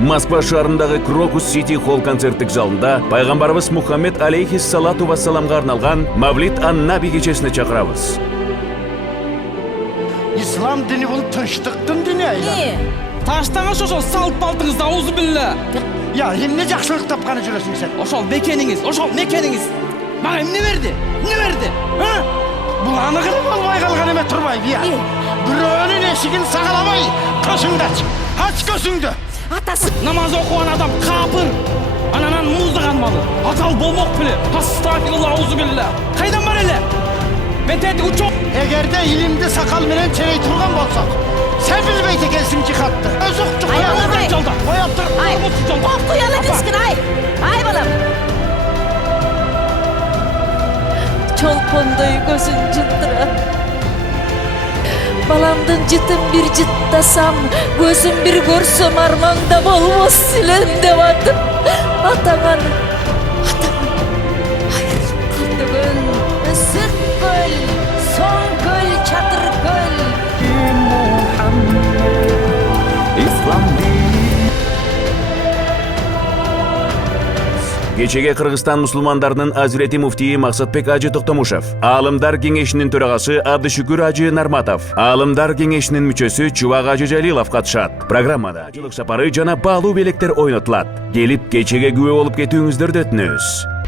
Москва шаарындагы Крокус Сити Холл концерттик залында пайгамбарыбыз Мухаммед алейхиссалату вассаламга арналган Мавлид ан-Наби кечесине чакырабыз. İslam dini бұл тыныштықтың дini айла. Таштаңыз ошол салт балтыңызды аузу билля. Я, эмне жакшылык тапканы жүрөсүң сен? Ошол мекениңиз. Мага эмне берди? Бұл анығын болбай қалған эме турбайбы, я. Бирөөнүн эшигин сагаламай, көзүңдү ач көзүңдү. Атасы намаз окуган адам капыр. Анан муздаган малы. Атал болмок беле. Астагфирулла аузу билля. Кайдан бар эле? Мен тети учок. Эгерде илимди сакал менен чейей турган болсок, сен билбейт экенсиң жихатты. Өзү уктук жолда. Коюп тур. Окуяла кескин, ай балам. Чолпондой көзүн жылтырат. Баламдын жытын бир жыттасам, көзүм бир көрсөм арманда болбос силен деп атып. Атаңан айырылып калдыгын. Ысык көл, соң көл, чатыр көл. Кечеге Кыргызстан мусулмандарынын Азирети муфтии Максатбек Ажы Токтомушев, Аалымдар кеңешинин төрагасы Абдышүкүр Ажы Нарматов, Аалымдар кеңешинин мүчөсү Чубак Ажы Жалилов катышат. Программада жылык сапары жана баалуу белектер ойнотулат. Келип кечеге күбө болуп кетүүңүздөрдү өтүнөбүз.